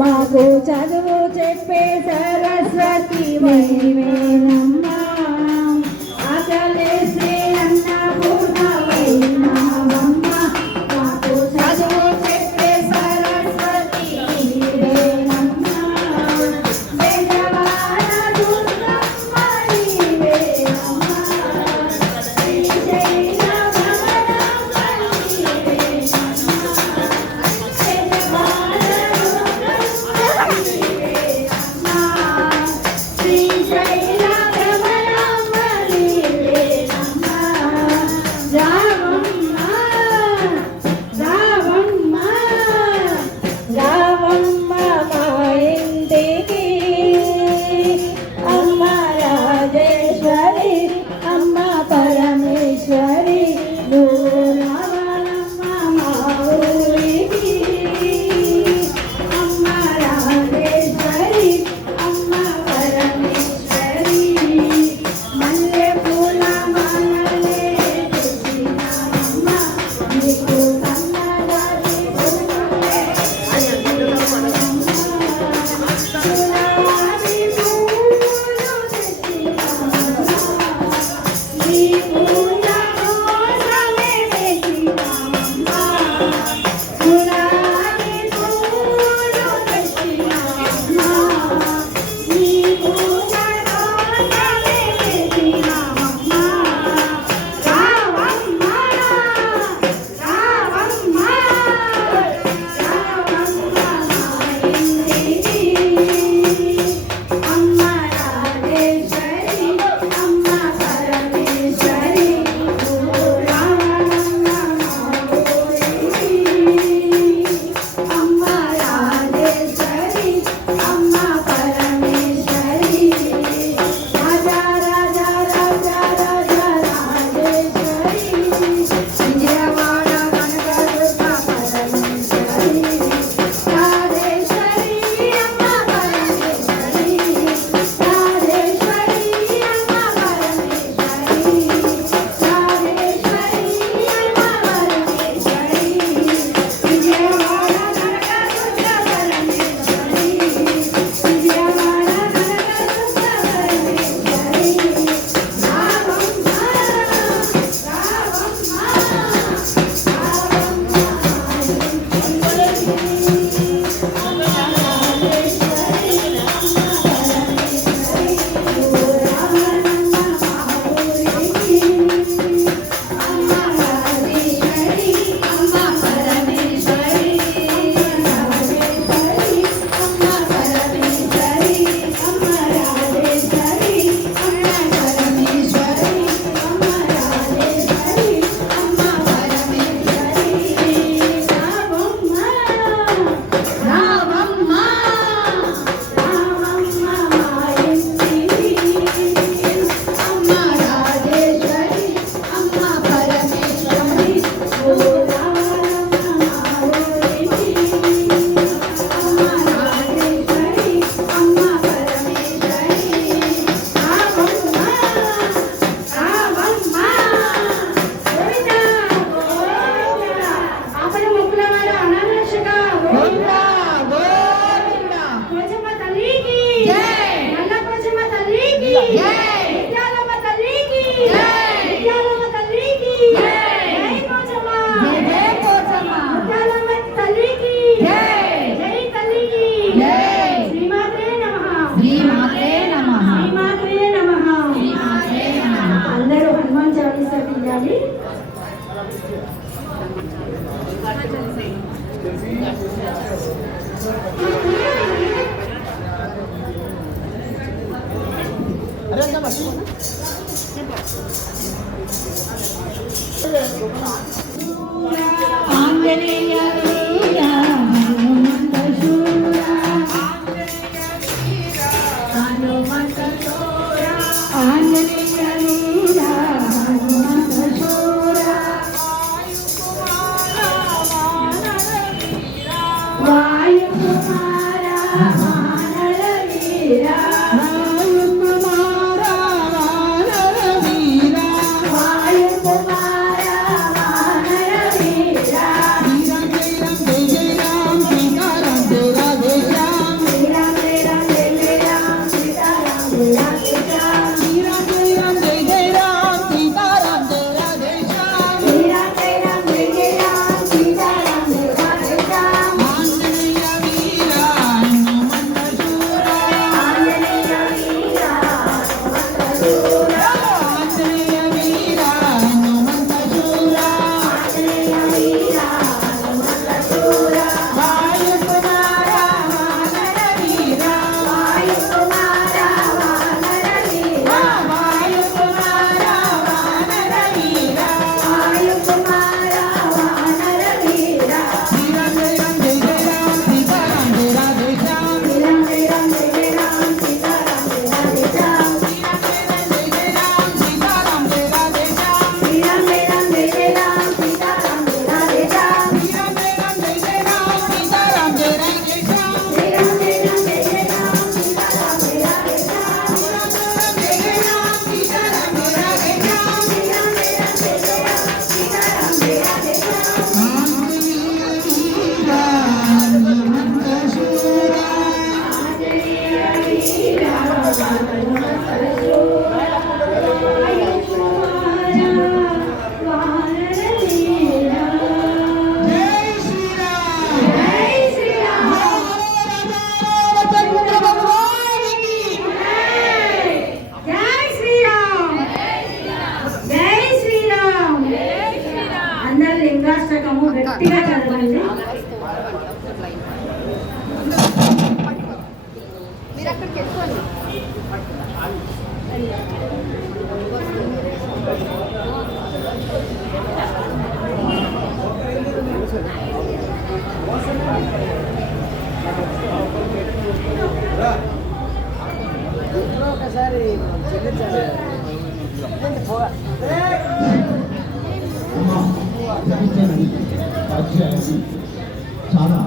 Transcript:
మాకు చదువు చెప్పే సరస్వతి వైవేనమ్మా ఆకలేసే అన్నపూర్ణవైనావమ్మ మాకు చదువు చెప్పే సరస్వతి వైవేనమ్మా బెజవాడ దుర్గమ్మ నీవేనమ్మా శ్రీశైల భ్రమరాంబ నీవేనమ్మా కుమార వానర వీర వాయు కుమార వానర వీర వాయు కుమార వానర వీర శ్రీరామ్ జై జై రామ్ సీతారాం జై రాధే శ్యామ్ శ్రీరామ జయ రామ జయ రామ సీతారామ జయ రాధే శ్యామ్ శ్రీరామ్ జై రామ్ జై జై రామ్ సీతారాం జై రాధే శ్యామ్ శ్రీరామ జయ రామ జయ రామ సీతారామ జయ రాధే శ్యామ్ ఆంజనేయ వీర హనుమంత శూర ఆంజనేయ వీర హనుమంత శూర ఆంజనేయ వీర హనుమంత శూర ఆంజనేయ వీర హనుమంత శూర వాయు కుమార వానర వీర వాయు కుమార వానర వీర వాయు కుమార వానర వీర వాయు కుమార వానర వీర శ్రీరామ్ జై రామ్ జై జై రామ్ సీతారాం జై రాధే శ్యామ్ శ్రీరామ జయ రామ జయ రామ సీతారామ జయ రాధే శ్యామ్ సీతారాం జై రాధే శ్యామ్ శ్రీరామ జయ రామ జయ రామ సీతారామ జయ రాధే శ్యామ్ శ్రీరామ్ జై రామ్ జై జై రామ్ సీతారాం జై రాధే శ్యామ్ శ్రీరామ జయ రామ జయ రామ సీతారామ జయ రాధే శ్యామ్ జై జై రామ్ సీతారాం జై రాధే శ్యామ్ శ్రీరామ జయ రామ జయ రామ సీతారామ జయ రాధే శ్యామ్ ఆంజనేయ వీర హనుమంత శూర ఆంజనేయ వీర హనుమంత శూర వాయు కుమార వానర వీర జై శ్రీరామ్ జై శ్రీరామ రామచంద్ర భగవానికి జై శ్రీరామ్ జై శ్రీరామ్ అందరు లింగాష్టకము గట్టిగా చదవండి మీరు అక్కడికి వెళ్ళిపోండి ఒకసారి చెల్లించాలి చాలా